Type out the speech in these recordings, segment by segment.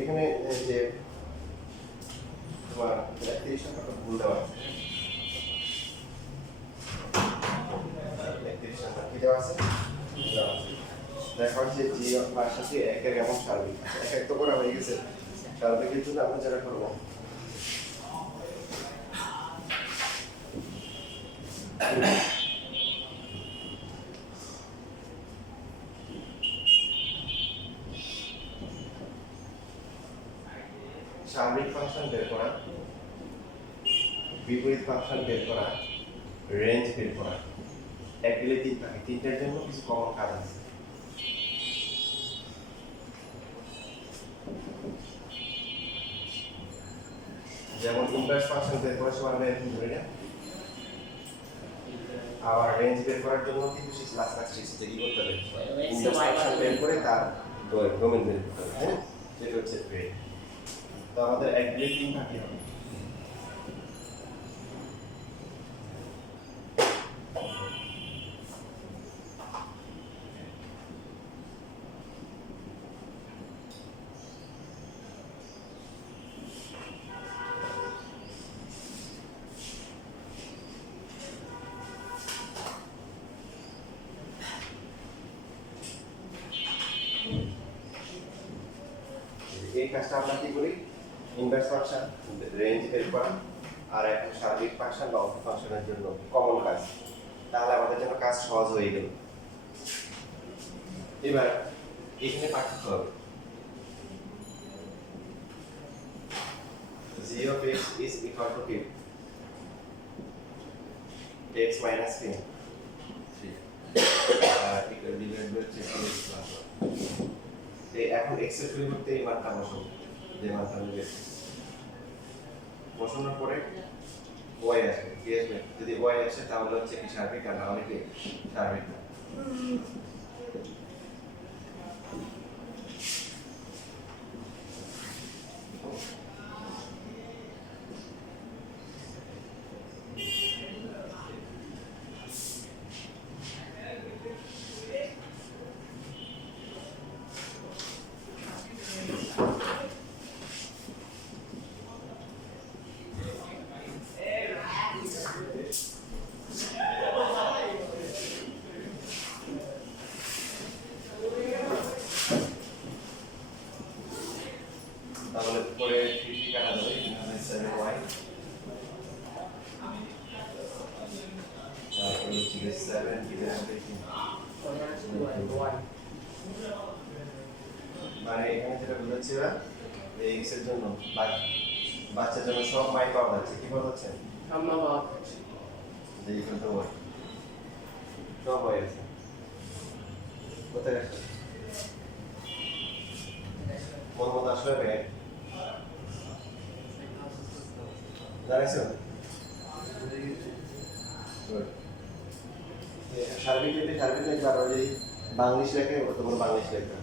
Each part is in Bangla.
এখানে যে তোমার 30 টাকা ভুল দেওয়া আছে। 30 টাকা কি দেওয়া আছে? দেওয়া আছে। দেখা হচ্ছে জি আর সাথে এক এক এমন সার্বিক এক এক তো করা হয়ে গেছে। সার্বিকের জন্য আমরা যেটা করবো সার্বিক ফাংশন বের করা, বিপরীত ফাংশন বের করা, রেঞ্জ বের করা, একগুলো তিন থাকে। তিনটার জন্য কিছু কমন কাজ আছে। যেমন ইনভার্স ফাংশন বের করার সময় আমরা এরকম ধরি না, আবার রেঞ্জ বের করার জন্য কিন্তু সেই ক্লাস শিখতে কি করতে হবে, ইনভার্স ফাংশন বের করে তার ডোমেন বের করতে হবে। হ্যাঁ, যেটা হচ্ছে গ্রেড। তো আমাদের একগুলো তিন থাকে হবে। এই কাজটা আমরা কি করি, ইনভার্স ফাংশন রেঞ্জ বের করা আর একটা সার্বিক ফাংশন বা অর্থ ফাংশনের জন্য কমন কাজ, তাহলে আমাদের জন্য কাজ সহজ হয়ে গেল। এবার এখানে পার্থক্য হবে g of x is equal to q, x minus q, 3 equal divided by 3 plus 1। এখন x এর পরিবর্তে এই মানটা বসাবো, যে মানটা আমি পেয়েছি। বসানোর পরে y আসবে, কি আসবে? যদি y আসে তাহলে হচ্ছে কি সার্বিক, আর না হলে কি সার্বিক না। তাহলে পরে 3 কাটা যাবে, এখানে 7y, তারপরে হচ্ছে 7 divided by 3, মানে এখানে যেটা বোঝাচ্ছে এই x এর জন্য বাচ্চার জন্য সব মাই পাওয়া যাচ্ছে। কি পাওয়া যাচ্ছে? আমরা বাদ যে ইকুয়াল টু y সব হয়ে গেছে। কোথায় গেছে মন মতো আসলে ব্যাগ জানাইছো? সার্বিক লিখলে সার্বিক লিখবে, আর যদি বাংলিশ লেখে তোমার বাংলিশ লেখবে।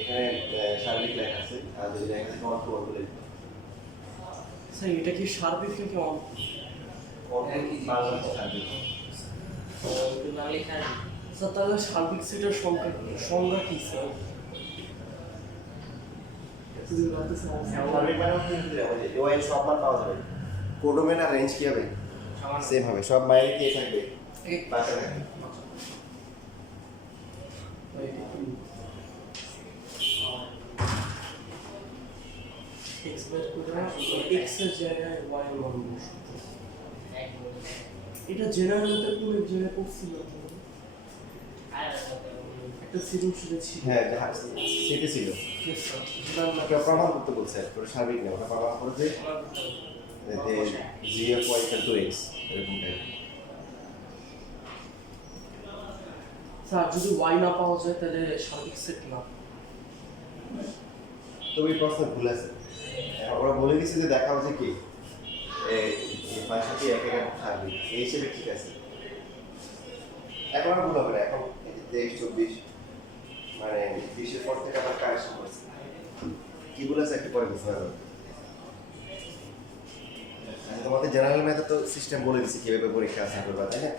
এখানে সার্বিক লেখা আছে, আর যদি লেখা থাকে অর্থ বলতে লিখবে। স্যার এটা কি সার্বিক থেকে বাংলা সার্বিক। স্যার তাহলে সার্বিক সেটের সংজ্ঞা কি স্যার? সার্বিক মানে হচ্ছে ওই সব মান পাওয়া যাবে। কোডোমেন আর রেঞ্জ কি হবে? সেম হবে, সব মাইনে কি থাকবে? বাসা থাকবে। x এর জায়গায় y এর মান বসাবো। এটা জেনারেলতে কোন এক জায়গায় করছিল একটা সিরিজ ছিল। হ্যাঁ, সেটা ছিল। Yes, sir. কেউ প্রমাণ করতে বলছে, ওটা সার্বিক না, ওটা প্রমাণ করে যে g of y equal to x এরকম টাইপ। স্যার যদি y না পাওয়া যায় তাহলে সার্বিক সেট না। তো এই প্রশ্ন ভুল আছে। ওরা বলে দিচ্ছে যে দেখা হচ্ছে কি এই ভাষাটি এক এক সার্বিক, এই হিসেবে ঠিক আছে। এখন আর ভুল হবে না। এখন 23-24 মানে 20-এর পর থেকে আবার কারেকশন করছে। কি ভুল আছে একটু পরে বুঝতে পারবে। তোমাদের জেনারেল ম্যাথে তো সিস্টেম বলে দিচ্ছে কিভাবে পরীক্ষা আসা করবা, তাই না?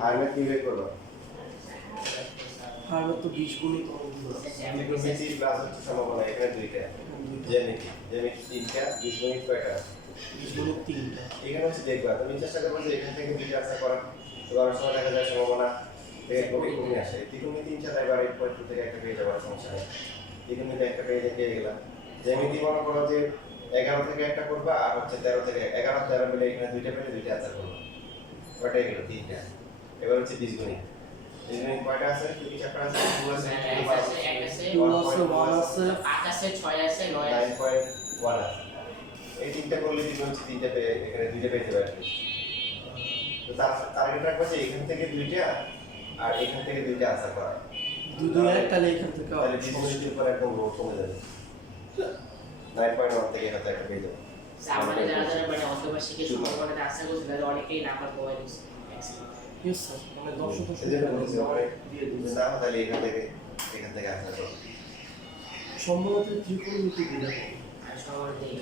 হায়ার ম্যাথ কিভাবে করবা? ফার্মের তো 20 গুণিত অঙ্কগুলো আছে। ত্রিকোণমিতি প্লাস হচ্ছে সম্ভাবনা এখানে দুইটা জ্যামিতি জ্যামিতি তিনটা বীজগণিত কয়টা 20 গুণিত 3টা। এখানে হচ্ছে দেখবা তুমি চেষ্টা করবে যে এখান থেকে দুইটা আনসার করা তো অনেক সময় দেখা যায় সম্ভাবনা থেকে কমে আসে ত্রিকোণমিতি 3 এবার 8.2 থেকে একটা পেয়ে যাবার সমস্যা নেই ত্রিকোণমিতি একটা পেয়ে গেলাম জ্যামিতি মনে করো যে 11 থেকে একটা করবা আর হচ্ছে 13 থেকে 11 13 মিলে এখানে দুইটা পেলে দুইটা আনসার করবা কয়টা গেল তিনটা এবার হচ্ছে বীজগণিত বীজগণিত কয়টা আছে কি চ্যাপ্টার আছে 2 আছে 2 আছে 1 আছে 8 আছে 6 আছে 9 আছে 9.1 আছে এই তিনটা করলে বীজগণিত তিনটা পেয়ে এখানে দুইটা পেয়ে যাবে তো তার টার্গেট রাখবা যে এখান থেকে দুইটা আর এখান থেকে দুইটা আনসার করা 2 2 1 তাহলে এখান থেকে তাহলে বীজগণিতের উপর একদম লোড কমে যাবে 9.1 থেকে হয়তো একটা পেয়ে যাবে আমাদের যারা যারা মানে অন্তর্বার্ষিকীর সম্ভাবনাটা আশা করছে তাদের অনেকেই নাম্বার কমাই দিচ্ছে ইয়েস স্যার মানে 10 এজন্য বলছি আমরা দিয়ে দিন না তাহলে এখান থেকে আনসার করো সম্ভবত ত্রিকোণমিতি দিলে আর সবার দিয়ে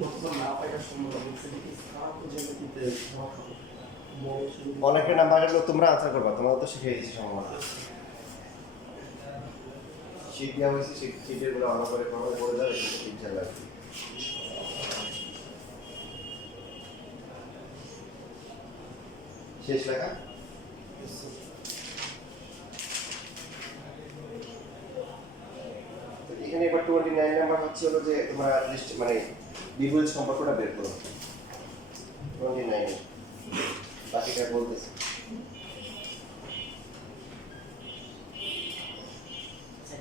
কতটা না পাইটা সম্ভব সেদিকে খারাপ জ্যামিতিতে অনেকের নাম্বার হলো তোমরা আনসার করবা তোমরা তো শিখে দিয়েছি সম্ভবত শীট দেওয়া হয়েছে শীটের গুলো অন করে করে যাবে ইনশাআল্লাহ শেষ লেখা তো এখানে এবার 29 নাম্বার হচ্ছে হলো যে তোমরা লিস্ট মানে বিপরীত সম্পর্কটা বের করো 29 বাকিটা বলতেছি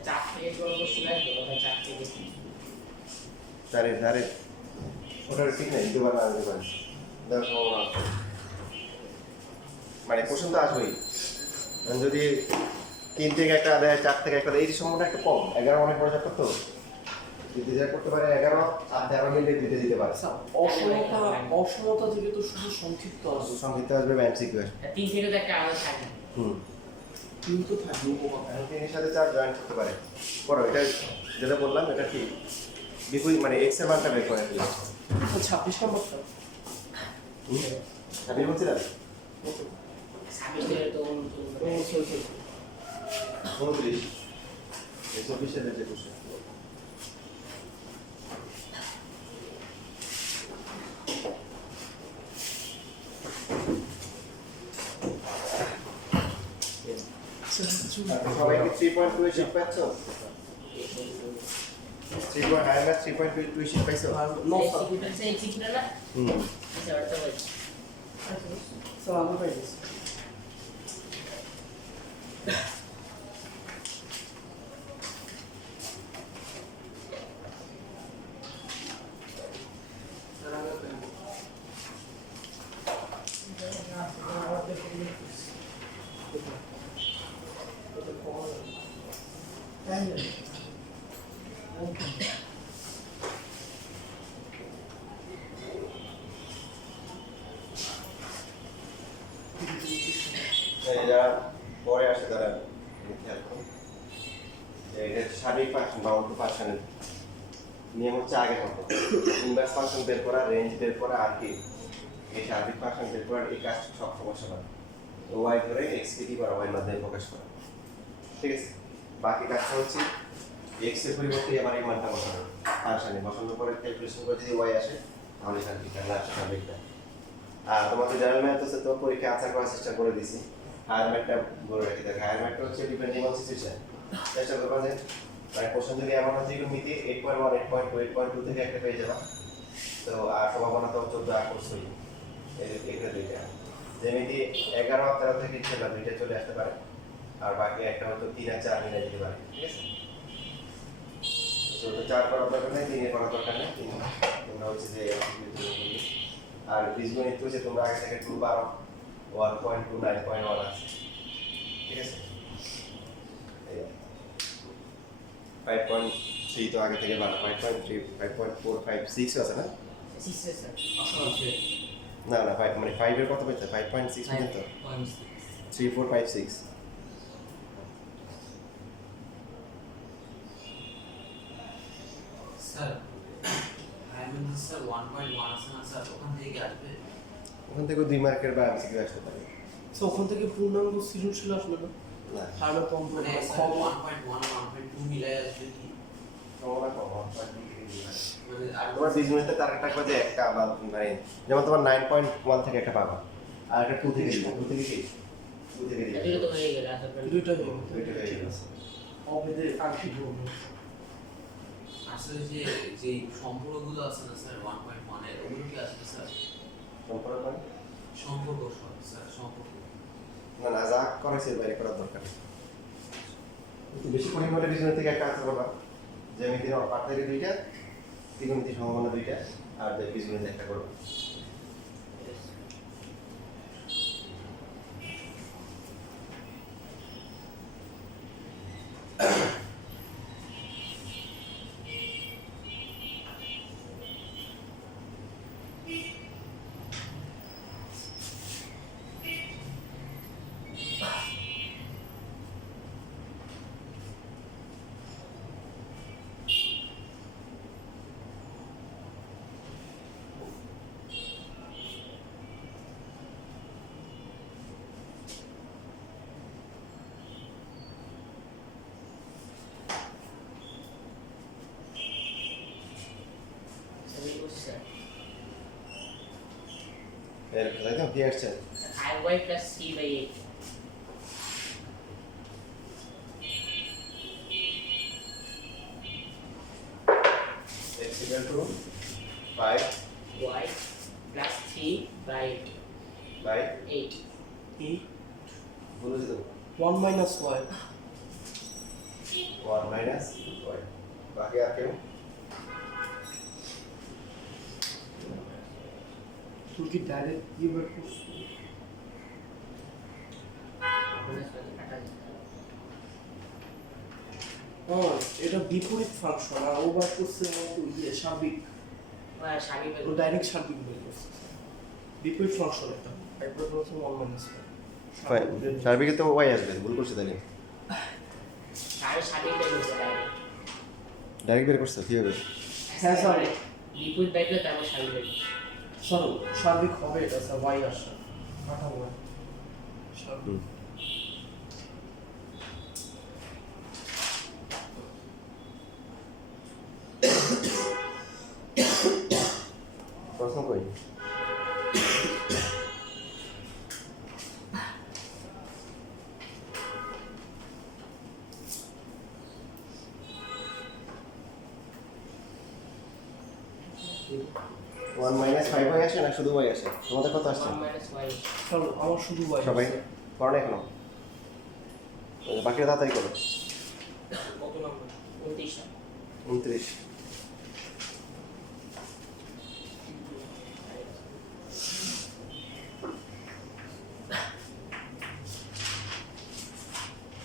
চার থেকে বড় কোশ্চেন আছে ওটা 4 থেকে ধারে ওটা ঠিক নাই দুবার না দুবার দেওয়ার সম্ভাবনা আছে মানে কোশ্চেন তো আসবেই যদি 3 থেকে একটা দেয় 4 থেকে একটা দেয় এই সম্ভাবনা একটু কম 11 অনেক বড় চ্যাপ্টার তো দিতে যা করতে পারে 11 আর 13 মিনিটে দিতে পারে অসমতা থেকে তো শুধু সংক্ষিপ্ত আসবে সংক্ষিপ্ত আসবে বা এমসিকিউ আসবে 3 থেকে তো একটা আলাদা থাকে কিন্তু থাকবে উপকার তিনের সাথে 4 জয়েন করতে পারে করো এটা যেটা বললাম এটা কি বিপরীত মানে এক্স এর মানটা বের করে দিলাম 26 নম্বরটা আমি বলছিলাম 26 থেকে তো 29 এই 24 এর যে কোশ্চেন সবাই কি 3.2 এ শিট পাচ্ছ 3.2 শিট পাইছো নো এক্সিকিউটর না আচ্ছা ওটা তো বলছি স্যার আমি পাইছি যারা পরে আসে তারা খেয়াল করুন যে এটা সার্বিক ফাংশন বা অন্য ফাংশনের নিয়ম হচ্ছে আগের মতো ইনভার্স ফাংশন বের করা রেঞ্জ বের করা আর কি এই সার্বিক ফাংশন বের করার এই কাজ সব সমস্যা না ওয়াই ধরে এক্স কে কি করা ওয়াই মাধ্যমে প্রকাশ করা ঠিক আছে বাকি কাজটা হচ্ছে এক্স এর পরিবর্তে আবার এই মানটা বসানো ফাংশনে বসানোর পরে ক্যালকুলেশন করে যদি ওয়াই আসে তাহলে সার্বিকটা না আসে সার্বিকটা আর তোমাকে জেনারেল ম্যাথ হচ্ছে তো পরীক্ষা আনসার করার চেষ্টা করে দিছি হায়ার ম্যাথটা বলে রাখি দেখো হায়ার ম্যাথটা হচ্ছে ডিপেন্ডিং অন সিচুয়েশন চেষ্টা করবা যে মানে কোশ্চেন যদি এমন হচ্ছে মিতি 8.1 8.2 8.2 থেকে একটা পেয়ে যাবা তো আর সম্ভাবনা তো 14 8 করছই এটা দুইটা যেমিতি 11 13 থেকে ইচ্ছে না দুইটা চলে আসতে পারে আর বাকি একটা হয়তো 3 আর 4 মিলে দিতে পারে ঠিক আছে তো 4 করার দরকার নেই 3 এর করার দরকার নেই তোমরা হচ্ছে যে আর বীজগণিত হচ্ছে তোমরা আগে থেকে 2 12 1.2 9.1 আছে ঠিক আছে 5.3 তো আগে থেকে বাড়া 5.3 5.4 5 6 আছে না 6 স্যার না না 5 মানে 5 এর কত পেতে 5.6 পর্যন্ত 3 4 5 6 স্যার আমি স্যার 1.1 আছে না স্যার ওখান থেকে আসবে ওখান থেকে 2 মার্কের বা এমসিকিউ আসতে পারে তো ওখান থেকে পূর্ণাঙ্গ সৃজনশীল আসবে না না তাহলে কম মানে করে স্যার 1.1 1.2 মিলায় যদি তোমরা কম 1.2 মানে আর তোমার বীজগণিতে তার একটা করে একটা বা মানে যেমন তোমার 9.1 থেকে একটা পাবা আর একটা 2 থেকে দিবা 2 থেকে কি 2 থেকে দিবা দুটো তো হয়ে গেল আশা করি দুইটা হয়ে দুইটা হয়ে গেল। অবেদে আংশিক ভগ্ন আসলে যে সম্পর্কগুলো আছে না স্যার 1.1 এর ওগুলো কি আসলে স্যার সম্পর্ক করে সম্পর্ক স্যার সম্পর্ক না না যা করেছে বাইরে করার দরকার নেই। একটু বেশি পরিমাণে বীজগণিত থেকে একটা আনসার করবা জ্যামিতির পাঠ থেকে দুইটা ত্রিকোণমিতির সম্ভাবনা দুইটা আর বীজগণিত একটা করবা ছবি বুঝছে এর তাই তো কি আসছে 5y plus c by 8 x equal to 5 y plus 3 by by 8 এই বলেছি তো 1 মাইনাস ওয়াই 1 minus y বাকি আর কেউ তুমি কি ডাইরেক্ট ইয়ে বের করছো আপনার সাথে কাটা যেতে এটা বিপরীত ফাংশন আর ও বার করছে ইয়ে সার্বিক হয় শাড়ি ও ডাইরেক্ট সার্বিক বের করছে বিপরীত ফাংশন এটা একবার বলছে 1 মাইনাস ওয়াই সার্বিকে তো y আসবে ভুল করছে তাই শাড়ি বের করতে লাগে ডাইরেক্ট বের করছে কিভাবে হ্যাঁ, স্যার। লিকুইড বাইকলে তারপর শাড়ি বের করতে স্যার সার্বিক হবে এটা স্যার ওয়াই আসে কাটাবো না সার্বিক প্রশ্ন কই ওয়ান মাইনাস ফাইভ ওয়াই আসে না শুধু ওয়াই আসে তোমাদের কত আসছে 1 minus y স্যার আমার শুধু ওয়াই সবাই করো না এখনো বাকিটা তাড়াতাড়ি করো কত নম্বর 29 উনত্রিশ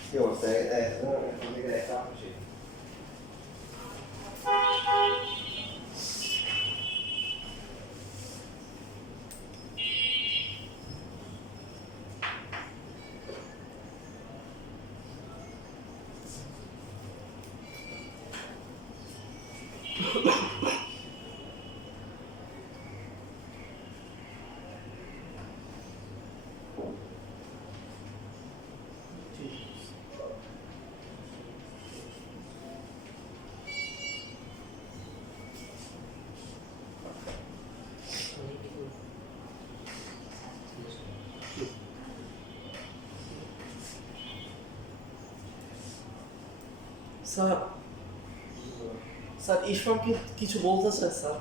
কি অবস্থা স্যার স্যার ইরফানকে কিছু বলতে চাই স্যার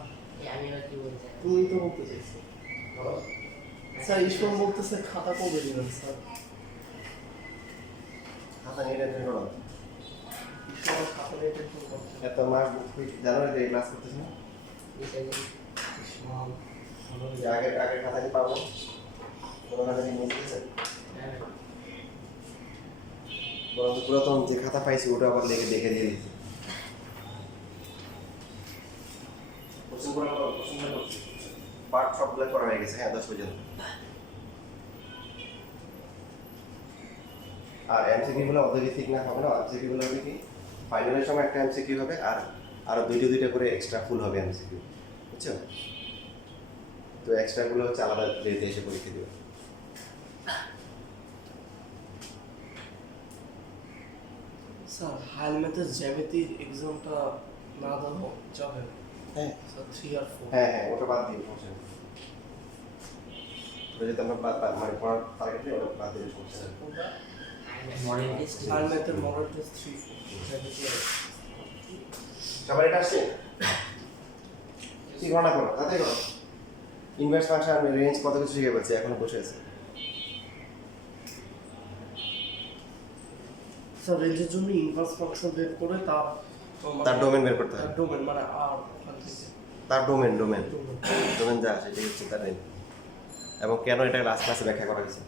আমি আর কি বলতে তুমি তো বলতে চাইছো স্যার ইরফান বলতেছে খাতা কবে দিবেন স্যার খাতা নিয়ে টেনশন করো ইরফান খাতা নিয়ে টেনশন করছে এত মাস জানুয়ারিতে ক্লাস করতেছি না ইসমাল যে আগের আগের খাতা কি পাবো কোনো খাতা নিয়ে নিয়েছে বরং পুরাতন যে খাতা পাইছি ওটা আবার লেগে দেখে দিয়ে দিচ্ছি পার্ট সবগুলো করা হয়ে গেছে হ্যাঁ 10 পর্যন্ত আর এমসিকিউ গুলো অত ঠিক না হবে না এমসিকিউ গুলো হবে কি ফাইনালের সময় একটা এমসিকিউ হবে আর আরো দুইটা করে এক্সট্রা ফুল হবে এমসিকিউ বুঝছো তো এক্সট্রা গুলো হচ্ছে আলাদা ডেতে এসে পরীক্ষা দিবে স্যার হেলমেটের জ্যামিতির এক্সামটা না দেওয়া যাবে না। হ্যাঁ স্যার 3 আর 4 হ্যাঁ হ্যাঁ ওটা বাদ দিন সমস্যা নেই ওটা যেহেতু আমরা মানে পড়ার টার্গেট নেই ওটা বাদ দিলে সমস্যা নেই মডেল টেস্ট হেলমেটের মডেল টেস্ট 3 4 জ্যামিতি আর সবার এটা আসছে কি গণনা করো তাতে করো ইনভার্স ফাংশন রেঞ্জ কত কিছু শিখে বলছি এখনো বসে আছে স্যার রেঞ্জের জন্য ইনভার্স ফাংশন বের করে তার ডোমেন বের করতে তার হবে ডোমেন মানে আর ওখান থেকে তার ডোমেন ডোমেন ডোমেন ডোমেন যা আছে এটাই হচ্ছে তার রেঞ্জ এবং কেন এটা লাস্ট ক্লাসে ব্যাখ্যা করা হয়েছে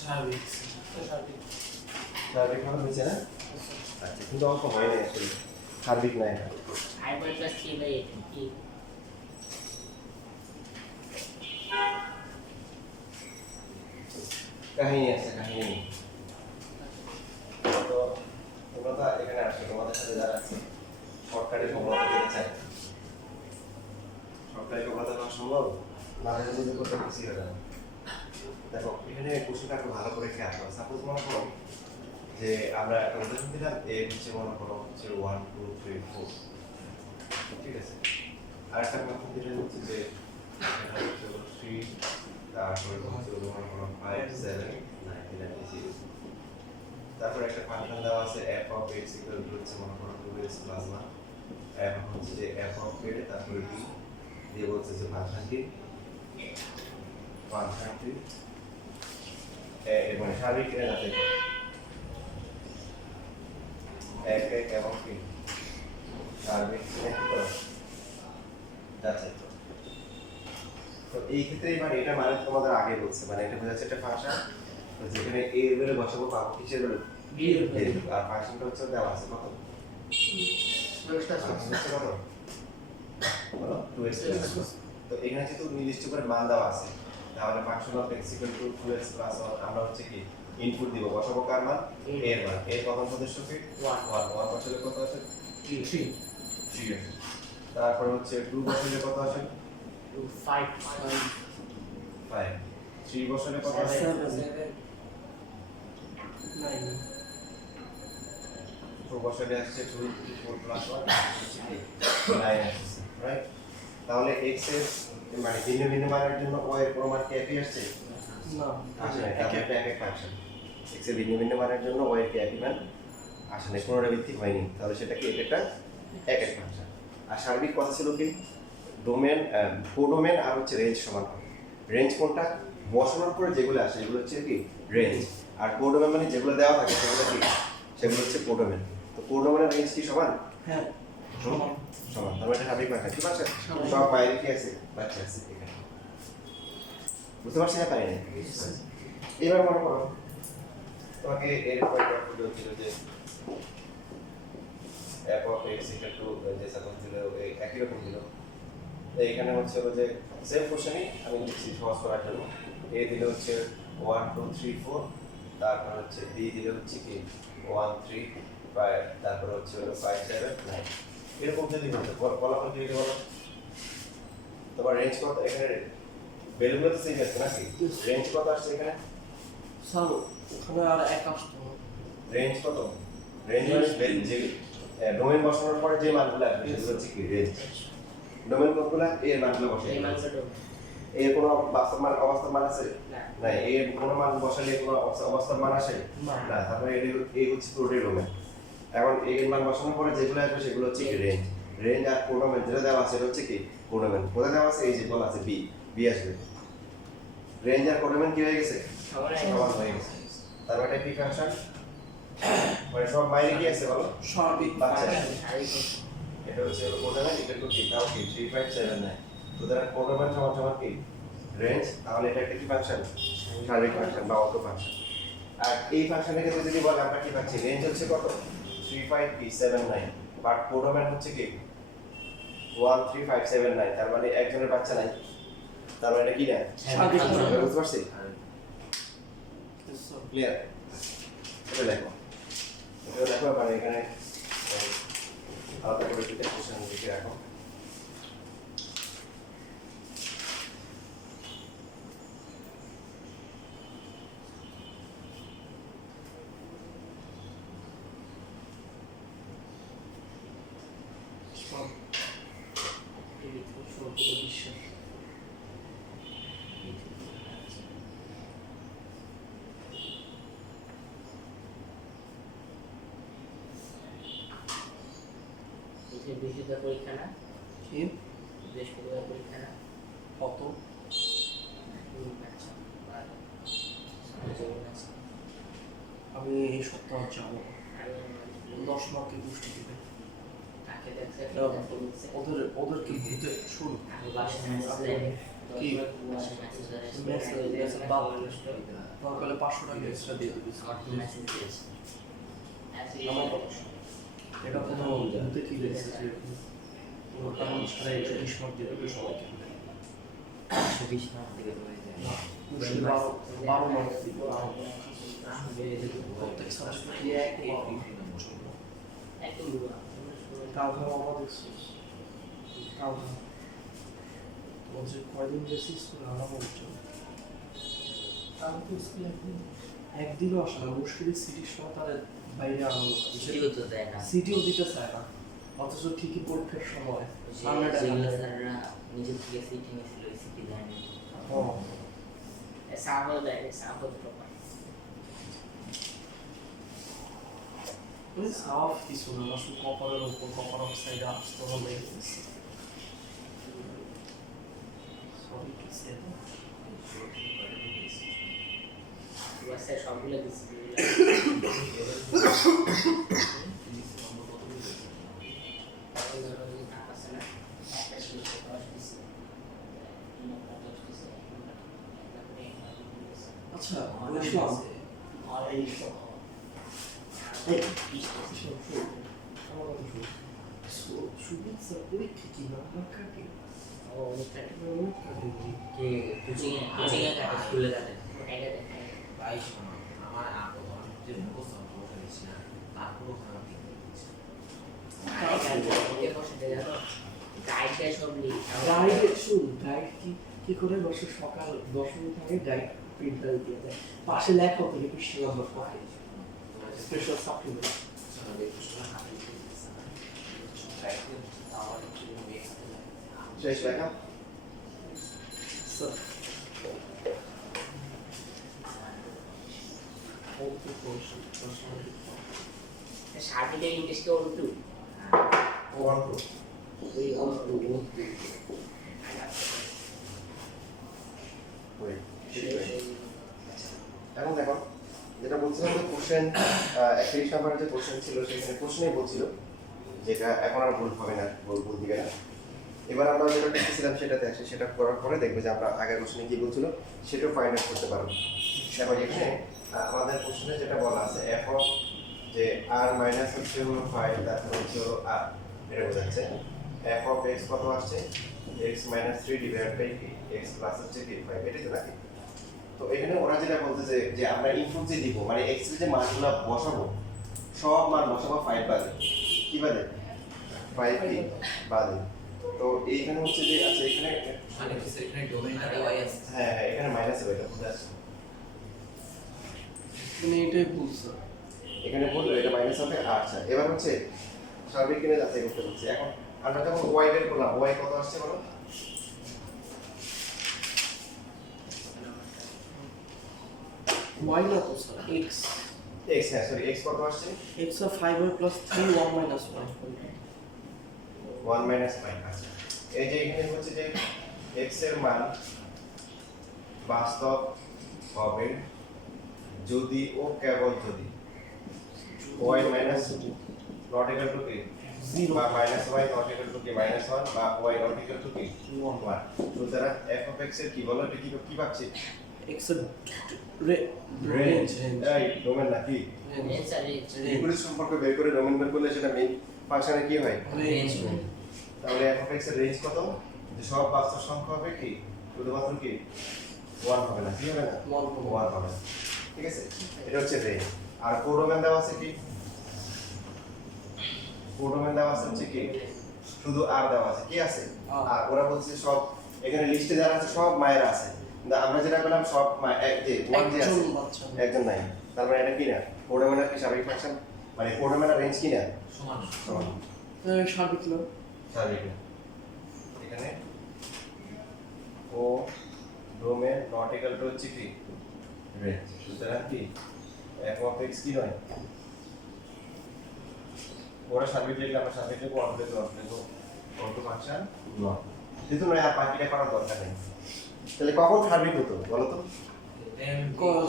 স্বাভাবিক সার্বিক ভাবে হয়েছে না আচ্ছা কিন্তু অঙ্ক হয়নি আসলে সার্বিক না এটা i1 plus 3 by 8 কি কাহিনী আছে কাহিনী তো তোমরা তো এখানে আসছো তোমাদের সাথে যারা আছে সরকারি ক্ষমতা পেতে চায় সরকারি ক্ষমতা পাওয়া সম্ভব মাঝে মাঝে করতে খুশি হয়ে যাবে দেখো এখানে কোশ্চেনটা একটু ভালো করে খেয়াল করো সাপোজ মনে করো যে আমরা একটা উদাহরণ দিলাম এ হচ্ছে মনে করো হচ্ছে 1 2 3 4 ঠিক আছে আর একটা কথা দিলাম হচ্ছে যে এটা হচ্ছে 3 তারপরে হচ্ছে মনে করো 5 7 9 10 তারপর একটা ফাংশন দেওয়া আছে f of x equal to হচ্ছে মনে করো 2x plus 1 এখন হচ্ছে যে f of a তারপরে b দিয়ে বলছে যে ফাংশনটি এবং স্বাভাবিক কিনা যাতে এক এক এবং কি স্বাভাবিক কিনা কি করা যাচ্ছে তো এই ক্ষেত্রে মানে এটা মানে তোমাদের আগে বলছে মানে এটা বোঝাচ্ছে একটা ফাংশন যেখানে a এর ভ্যালু বসাবো পাবো কিসের ভ্যালু b এর ভ্যালু আর ফাংশনটা হচ্ছে দেওয়া আছে কত কত বলো 2x তো এখানে যেহেতু নির্দিষ্ট করে মান দেওয়া আছে তাহলে function of x equal to 2x plus 1 আমরা হচ্ছে কি ইনপুট দিব বসাবো কার মান a এর মান এর প্রথম সদস্য কি 1 1 বসালে কত আসে 3 3 আসে তারপর হচ্ছে 2 বসালে কত আসে 5 5 3 বসালে কত আসে 9 2 বসালে আসছে 2 4 প্লাস 1 হচ্ছে কি 9 আসছে রাইট তাহলে x এর মানে ভিন্ন ভিন্ন মানের জন্য y এর প্রমাণ কি একই আসছে না আসে না এটা একটা এক ফাংশন x এর ভিন্ন ভিন্ন মানের জন্য y এর কি একই মান আসে না পুনরাবৃত্তি হয়নি তাহলে সেটা কি এটা এক এক ফাংশন আর সার্বিক কথা ছিল কি ডোমেন কোডোমেন আর হচ্ছে রেঞ্জ সমান হবে রেঞ্জ কোনটা বসানোর পরে যেগুলো আসে এগুলো হচ্ছে কি রেঞ্জ আর কোডোমেন মানে যেগুলো দেওয়া থাকে সেগুলো কি সেগুলো হচ্ছে কোডোমেন তো কোডোমেনের রেঞ্জ কি সমান হ্যাঁ সমান সমান তাহলে এটা সার্বিক ফাংশন ঠিক আছে সব বাইরে কি আছে বাচ্চা আছে এখানে বুঝতে পারছি না তাই না এবার মনে করো তোমাকে এর পয়েন্ট আউট করতে হচ্ছিল যে f of x equal to যে সাপোজ দিল একই রকম দিল এইখানে হচ্ছে যে সেম কোশ্চেনই আমি লিখছি সহজ করার জন্য a দিলে হচ্ছে 1 2 3 4 তারপর হচ্ছে b দিলে হচ্ছে কি 1 3 5 তারপর হচ্ছে 5 7 9 এরকম যদি হতো ফলাফল কি হতে বলো তোমার রেঞ্জ কত এখানে ভ্যালুগুলো তো সেম আছে নাকি রেঞ্জ কত আসছে এখানে স্যার ওখানে আর এক আসতো না রেঞ্জ কত রেঞ্জ মানে যে ডোমেন বসানোর পরে যে মানগুলো আসবে সেগুলো হচ্ছে কি রেঞ্জ ডোমেন কোডগুলো এর মানগুলো বসাই এই মানটা এর কোনো বাস্তব মান অবস্থার মান আছে না না এর কোনো মান বসালে কোনো অবস্থার মান আসে না। না তারপরে এই হচ্ছে পুরোটাই ডোমেন এখন এর মান বসানোর পরে যেগুলো আসবে সেগুলো হচ্ছে কি রেঞ্জ রেঞ্জ আর কোডোমেন যেটা দেওয়া আছে এটা হচ্ছে কি কোডোমেন কোথায় দেওয়া আছে এই যে বলা আছে বি বি আসবে রেঞ্জ আর কোডোমেন কি হয়ে গেছে সমান হয়ে গেছে তারপর এটা কি ফাংশন মানে সব বাইরে কি আছে বলো স্বাভাবিক বাচ্চা শারীরিক এটা হচ্ছে কোডোমেন এটা তো কি তাও কি 3579 সুতরাং কোডোমেন সমান সমান কি রেঞ্জ তাহলে এটা একটা কি ফাংশন শারীরিক ফাংশন বা অটো ফাংশন আর এই ফাংশনের ক্ষেত্রে যদি বলে আমরা কি পাচ্ছি রেঞ্জ হচ্ছে কত 35379 বাট প্রোডোমেন হচ্ছে কি 13579 তার মানে একজনের বাচ্চা নাই তার মানে এটা কি না বুঝতে পারছি ক্লিয়ার এটা দেখো মানে এখানে আলাদা করে দুটো কোশ্চেন লিখে রাখো বৃহস্পতিবার পরীক্ষা না কি বৃহস্পতিবার পরীক্ষা না কত আচ্ছা আমি এই সপ্তাহ যাবো 10 মার্কের গোষ্ঠী দিবে কাকে দেখছে ওদেরকে দিতে শুরু আমি বাসায় কি মেসেজ সকালে 500 টাকা এক্সট্রা দিয়ে দিবি মেসেজ দিয়েছে এটা কোনো দেখি দেখছে যে কারণ সারা 120 মার্ক দিয়ে দেবে সবাইকে 20 মার্ক দিকে হয়ে যায় না 12 মার্ক দিবে প্রত্যেক সাবজেক্টে একদম কাল খাওয়া আমার দেখছিস কাল বলছে কয়দিন গেছিস স্কুলে আরাম হচ্ছে কাল তো স্কুলে একদিনও আসে না মুশকিলের সিটির সময় তাদের বাইরে আনানো সেটিও তো দেয় না সিটিও দিতে চায় না অথচ ঠিকই পরীক্ষার সময় যেগুলো স্যাররা নিজের থেকে সিটি নিয়েছিল ওই সিটি দেয়নি সাহল দেয় সাহল প্রপার সাফ কিছু না আসলে কপারের উপর কপার অক্সাইড আসতে হবে সরি টু সে বাসায় সবগুলো দিচ্ছি আচ্ছা বুঝলাম আর এই সব সুবিধা পরীক্ষা কি না কাকে ও অনুষ্ঠানে কে কোচিং এ কাটে স্কুলে কাটে এটা দেখে ভাই শোনো আমার আমার যে মুখস্থ পড়তে দিচ্ছি না তারপরও খারাপ ঠিক হচ্ছে গাইড সব লিখ গাইড শুন গাইড কি করে বসে সকাল 10 মিনিট আগে গাইড প্রিন্টার দিয়ে দেয় পাশে লেখা থেকে পৃষ্ঠা নম্বর পায় স্পেশাল সাপ্লিমেন্ট শেষ লেখা স্যার সার্টিফিকেট ইংলিশ কে উল্টু ওয়ান টু ওই উল্টু ওই এখন দেখো যেটা বলছিলাম যে কোশ্চেন 31 নম্বরের যে কোশ্চেন ছিল সেখানে কোশ্চেনেই বলছিল যেটা এখন আর ভুল হবে না ভুল দিবে না এবার আমরা যেটা দেখেছিলাম সেটাতে আসে সেটা করার পরে দেখবে যে আমরা আগের কোশ্চেনে কি বলছিল সেটাও ফাইন্ড আউট করতে পারবো দেখো এখানে আমাদের কোশ্চেনে যেটা বলা আছে এফ অফ যে আর মাইনাস হচ্ছে হলো 5 তারপর হচ্ছে হলো আর এটা বোঝাচ্ছে এফ অফ এক্স কত আসছে এক্স মাইনাস 3 ডিভাইড বাই কি এক্স প্লাস হচ্ছে কি 5 এটাই তো নাকি তো এখানে ওরা যেটা বলতেছে যে আমরা ইনপুট যে দিব মানে এক্স এর যে মানগুলো বসাবো সব মান বসাবো 5 বাদে কি বাদে 5 কি বাদে তো এইখানে হচ্ছে যে আচ্ছা এখানে মানে এখানে ডোমেইনটা দেওয়া আছে হ্যাঁ এখানে মাইনাস হবে এটা বুঝতে পারছো মানে এটাই বুঝছো এখানে বললো এটা মাইনাস হবে আচ্ছা এবার হচ্ছে স্বাভাবিক কিনে যাচাই করতে বলছি এখন আমরা যখন ওয়াই বের করলাম ওয়াই কত আসছে বলো y না তো স্যার x এক্স হ্যাঁ সরি এক্স কত আসছে x of 5y plus 3 1 minus 1 1 minus 5 আচ্ছা এই যে এখানে হচ্ছে যে এক্স এর মান বাস্তব হবে যদি ও কেবল যদি y minus not equal to কি 0 বা minus y not equal to কি মাইনাস 1 বা y নট ইকুয়াল টু কি 1 সুতরাং f of x এর কি বলো এটা কি পাচ্ছি X এর রেঞ্জ রেঞ্জ রেঞ্জ এই ডোমেন নাকি রেঞ্জ আর রেঞ্জ বিপরীত সম্পর্ক বের করে ডোমেন বের করলে সেটা মেইন ফাংশনে কি হয় রেঞ্জ তাহলে f(x) এর রেঞ্জ কত যে সব বাস্তব সংখ্যা হবে কি শুধুমাত্র কি 1 হবে না কি হবে না 1 হবে ঠিক আছে এটা হচ্ছে রেঞ্জ আর কোডোমেন দেওয়া আছে কি কোডোমেন দেওয়া আছে হচ্ছে কি শুধু আর দেওয়া আছে কি আছে আর ওরা বলছে সব এখানে লিস্টে যারা আছে সব মায়ের আছে কিন্তু আমরা যেটা পেলাম সব এক যে ওয়ান যে আছে একজন নাই তার মানে এটা কি না কোডোমেনের কি স্বাভাবিক ফাংশন মানে কোডোমেনের রেঞ্জ কি না সমান সমান সার্বিক না স্বাভাবিক না এখানে ও ডোমেন নট ইকুয়াল টু হচ্ছে কি রেঞ্জ সুতরাং কি f(x) কি নয় ওরা সার্বিক লিখলে আমরা সার্বিক লিখবো অর্ধেক অর্ধ ফাংশন নয় যেহেতু নয় আর বাকিটা করার দরকার নেই তাহলে কখন সার্বিক হতো বলো তো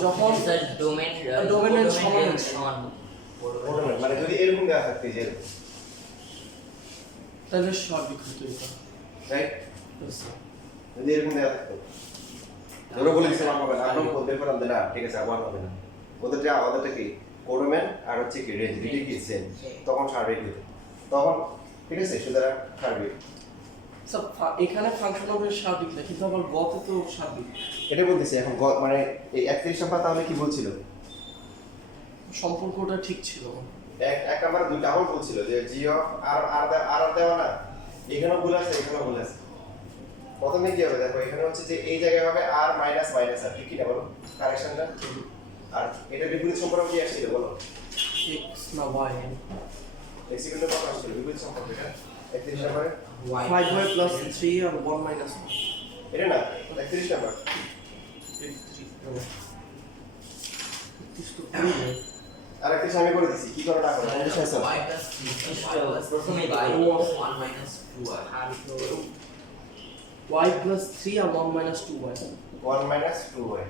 যখন ডোমেনের সমান সমান কোডোমেন মানে যদি এরকম দেওয়া থাকতো যে তাহলে সার্বিক হতো এটা রাইট যদি এরকম দেওয়া থাকতো ধরো বলে দিচ্ছে আমার হবে না আমরা বলতে পারলাম যে না ঠিক আছে আবার হবে না ওদেরটা কি কোডোমেন আর হচ্ছে কি রেঞ্জ দুটি কি সেম তখন সার্বিক হতো তখন ঠিক আছে সুতরাং সার্বিক সব এখানে ফাংশন হবে সার্বিক না কিন্তু আবার গতে তো সার্বিক এটা বলতেছি এখন মানে এই 31 সংখ্যা তাহলে কি বলছিল সম্পর্কটা ঠিক ছিল এক নাম্বার দুইটা আবার বলছিল যে জি অফ আর দেওয়া না এখানেও ভুল আছে এখানেও ভুল আছে প্রথমে কি হবে দেখো এখানে হচ্ছে যে এই জায়গায় হবে আর মাইনাস মাইনাস আর ঠিক কি না বলো কারেকশনটা আর এটা বিপরীত সম্পর্ক কি আসছিল বলো x না y এক্সিকিউটিভ কত আসছিল বিপরীত সম্পর্ক এটা 31 নাম্বারে 5y plus 3 আর 1 minus 1 এটা না 31 নাম্বার আর একটা আমি করে দিছি কি করে না করে বুঝছ আছে y plus 3 প্রথমে y y 1 minus 2y y plus 3 আর 1 minus 2y 1 minus 2y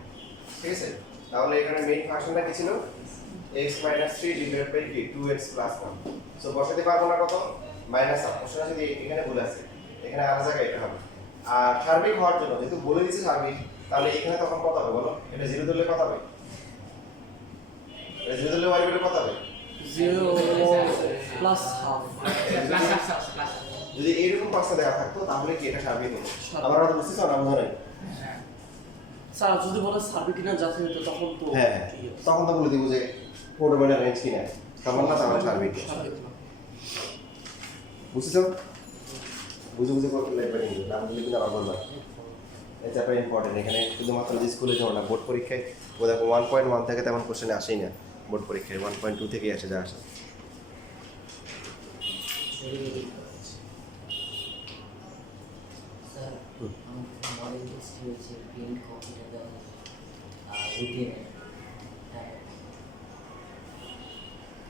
ঠিক আছে তাহলে এখানে মেইন ফাংশনটা কি ছিল x minus 3 ডিভাইডেড বাই কি 2x plus 1 সো বসাতে পারবো না কত মাইনাস আপ প্রশ্ন যদি এখানে ভুল আছে এখানে আলাদা জায়গায় এটা হবে আর সার্বিক হওয়ার জন্য যেহেতু বলে দিছি সার্বিক তাহলে এখানে তখন কত হবে বলো এটা 0 দিলে কত হবে এটা 0 দিলে y বলে কত হবে 0 plus half প্লাস যদি এইরকম পাঁচটা দেওয়া থাকতো তাহলে কি এটা সার্বিক হতো আমার কথা বুঝতেছো না বুঝো নাই স্যার যদি বলে সার্বিক না যাতে হতো তখন তো হ্যাঁ তখন তো বলে দিব যে কোডোমেনের রেঞ্জ কিনা তখন না তাহলে সার্বিক সার্বিক না বুঝছো বুঝে বুঝে করতে লাগবে কিন্তু নাম দিলে কিন্তু আবার বলবা এটা একটা ইম্পর্টেন্ট এখানে শুধুমাত্র যে স্কুলে যাও না বোর্ড পরীক্ষায় ও দেখো 1.1 থেকে তেমন কোশ্চেনে আসেই না বোর্ড পরীক্ষায় 1.2 থেকেই আসে যা আসে স্যার আমাদের মডেল টেস্ট হয়েছে প্রিন্ট কপিটা দেওয়া আর রুটিনে